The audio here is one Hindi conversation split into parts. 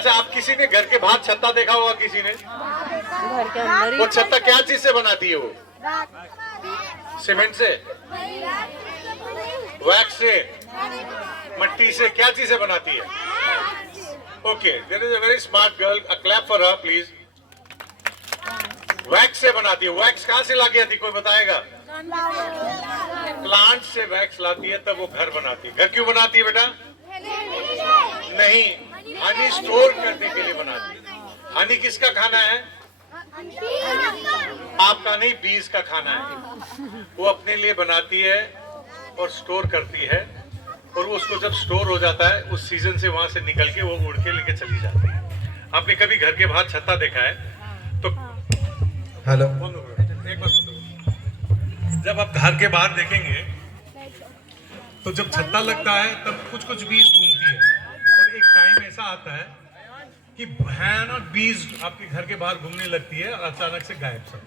अच्छा, आप किसी ने घर के बाहर छत्ता देखा होगा किसी ने? घर के अंदर वो छत्ता क्या चीज से बनाती है? वो सीमेंट से, वैक्स से, मट्टी से, क्या चीज से बनाती है? Okay, there is a very smart girl, a clap for her please. Wax से बनाती है। वैक्स कहाँ से लाके आती, कोई बताएगा? प्लांट से वैक्स लाती है, तब वो घर बनाती है। घर क्यों बनाती है बेटा? नहीं, हनी स्टोर करने के लिए बनाती है। हनी किसका खाना है? आपका नहीं, बीज का खाना है। वो अपने लिए बनाती है और स्टोर करती है, और वो उसको जब स्टोर हो जाता है उस सीजन से वहां से निकल के वो उड़ के लेके चली जाती है। आपने कभी घर के बाहर छत्ता देखा है? तो हेलो, एक बार जब आप घर के बाहर देखेंगे तो जब छत्ता लगता है तब कुछ कुछ बीज घूमती है, और एक टाइम ऐसा आता है कि भयानक बीज आपके घर के बाहर घूमने लगती है और अचानक से गायब सब।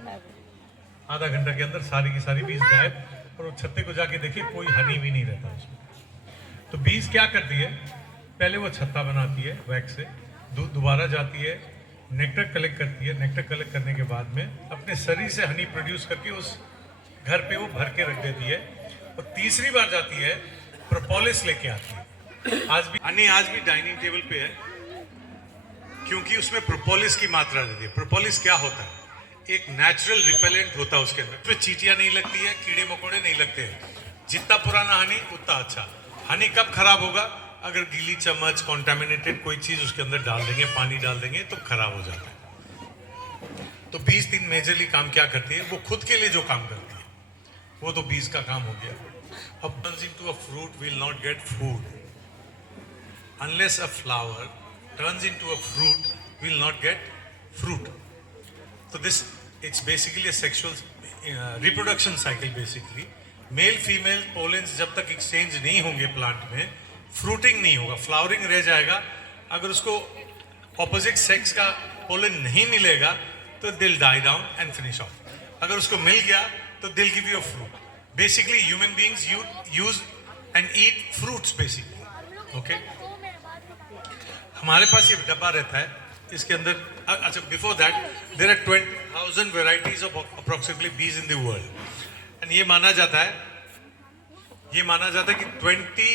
आधा घंटा के अंदर सारी की सारी बीज गायब, और वो छत्ते को जाके देखिए कोई हनी भी नहीं रहता उसमें। तो बीज क्या करती है? पहले वो छत्ता बनाती है वैक्स से, दोबारा जाती है, नेक्टर कलेक्ट करती है। नेक्टर कलेक्ट करने के बाद में अपने शरीर से हनी प्रोड्यूस करके उस घर पे वो भर के रख देती है, और तीसरी बार जाती है प्रोपोलिस लेके आती है। आज भी हनी आज भी डाइनिंग टेबल पे है, क्योंकि उसमें प्रोपोलिस की मात्रा रहती है। प्रोपोलिस क्या होता है? एक नेचुरल रिपेलेंट होता है उसके अंदर। उसमें चींटियां नहीं लगती है, कीड़े मकोड़े नहीं लगते हैं। जितना पुराना हनी उतना अच्छा। हनी कब खराब होगा? अगर गीली चम्मच, कॉन्टामिनेटेड कोई चीज उसके अंदर डाल देंगे, पानी डाल देंगे तो खराब हो जाता है। तो बीज तीन मेजरली काम क्या करती है? वो खुद के लिए जो काम करती है वो तो बीज का काम हो गया। अब turns into a fruit will not get food unless a flower turns into a fruit will not get fruit. So this, it's basically a sexual reproduction cycle basically. Male female pollens जब तक exchange नहीं होंगे प्लांट में, fruiting नहीं होगा, flowering रह जाएगा। अगर उसको opposite sex का pollen नहीं मिलेगा तो they'll die down and finish off. अगर उसको मिल गया तो they'll give you a fruit. Basically human beings use and eat fruits basically. Okay? हमारे पास ये डब्बा रहता है, इसके अंदर अच्छा before that there are 20,000 varieties of approximately बीज इन द वर्ल्ड, एंड ये माना जाता है कि 20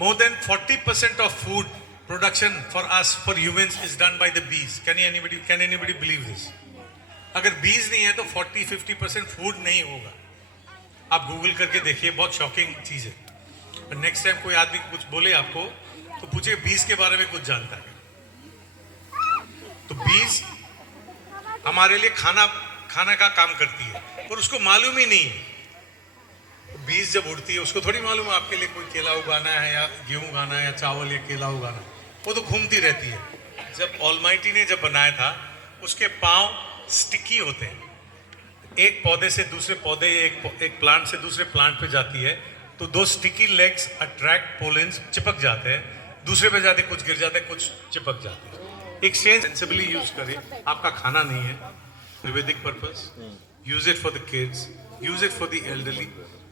more than 40% of food production for us, for humans, is done by the bees. Can anybody believe this? अगर बीज नहीं है तो 40-50% फूड नहीं होगा। आप गूगल करके देखिए, बहुत शॉकिंग चीज है। नेक्स्ट टाइम कोई आदमी कुछ बोले आपको तो पूछिए बीज के बारे में कुछ जानता है। तो बीज हमारे लिए खाना का काम करती है, और उसको मालूम ही नहीं है। बीज जब उड़ती है उसको थोड़ी मालूम है आपके लिए कोई केला उगाना है या गेहूं उगाना है या चावल या केला उगाना, वो तो घूमती रहती है। जब ऑलमाइटी ने जब बनाया था, उसके पांव स्टिकी होते हैं। एक पौधे से दूसरे पौधे, एक प्लांट से दूसरे प्लांट पे जाती है, तो दो स्टिकी लेग्स अट्रैक्ट पोलेंस, चिपक जाते हैं। दूसरे पे जाते कुछ गिर जाते हैं, कुछ चिपक जाते हैं। एक्सचेंज सेंसिबली यूज करें। आपका खाना नहीं है, Ayurvedic purpose, use it for the kids, use it for the elderly,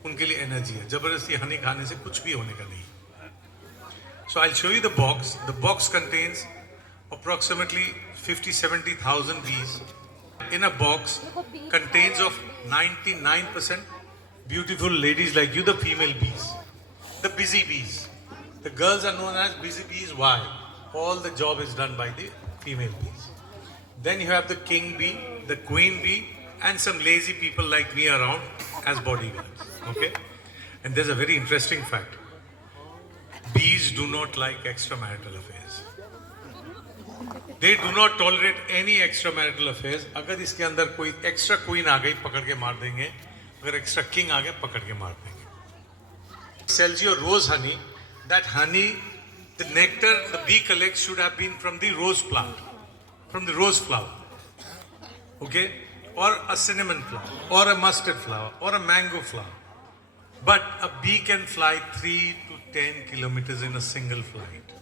उनके लिए एनर्जी है। जबरदस्ती हनी खाने से कुछ भी होने का नहीं। So I show you the box. The box contains approximately 50-70,000 bees. In a box contains of 99% beautiful ladies like you, the female bees, the busy bees. The girls are known as busy bees. Why? All the job is done by the female bees. Then you have the king bee, the queen bee, and some lazy people like me around as bodyguards. Okay? And there's a very interesting fact. Bees do not like extramarital affairs. They do not tolerate any extramarital affairs. अगर इसके अंदर कोई एक्स्ट्रा क्वीन आ गई पकड़ के मार देंगे, अगर एक्स्ट्रा किंग आ गए पकड़ के मार देंगे। Sells you rose honey. That honey, the nectar the bee collects should have been from the rose plant, from the rose flower, okay, or a cinnamon flower, or a mustard flower, or a mango flower. But a bee can fly 3 to 10 kilometers in a single flight.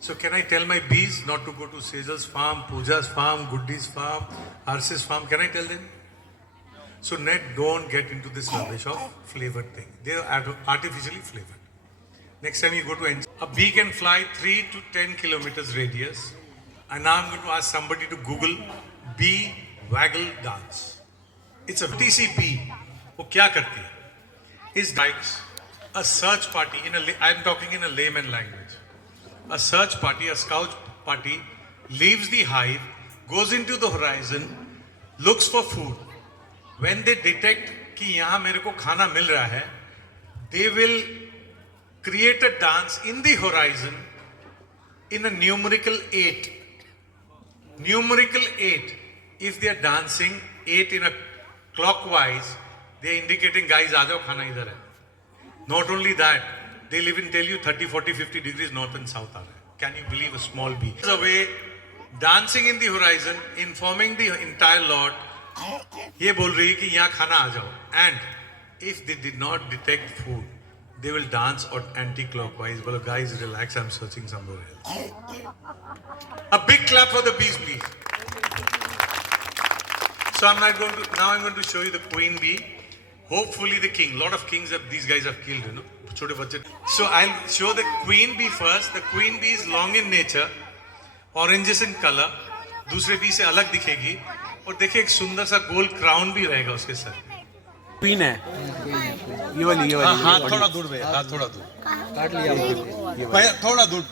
So can I tell my bees not to go to Sejal's farm, Pooja's farm, Goodi's farm, Harsh's farm? Can I tell them? So don't get into this rubbish of flavored thing. They are artificially flavored. Next time you go to a bee can fly 3 to 10 kilometers radius And now I'm going to ask somebody to Google bee waggle dance. It's a TC bee. वो क्या करती है? Is likes a search party I'm talking in a layman language. A search party, a scout party leaves the hive, goes into the horizon, looks for food. When they detect कि यहाँ मेरे को खाना मिल रहा है, they will create a dance in the horizon in a numerical 8. Numerical 8. If they are dancing 8 in a clockwise, they are indicating guys आ जाओ खाना इधर है. Not only that, they'll even tell you 30, 40, 50 degrees north and south are there. Can you believe a small bee? Away, dancing in the horizon, informing the entire lot. ये बोल रही है कि यहाँ खाना आ जाओ. And if they did not detect food, they will dance or anti-clockwise. Well, guys, relax. I'm searching somewhere else. A big clap for the bees, please. So I'm going to show you the queen bee. Hopefully the king. Lot of kings these guys have killed, you know. छोटे बच्चे. So I'll show the queen bee first. The queen bee is long in nature, oranges in color. दूसरे bee से अलग दिखेगी. और देखिए एक सुंदर सा गोल क्राउन भी रहेगा उसके सर. क्वीन है ये वाली हाथ थोड़ा दूर, हाथ थोड़ा दूर, काट लिया थोड़ा दूर.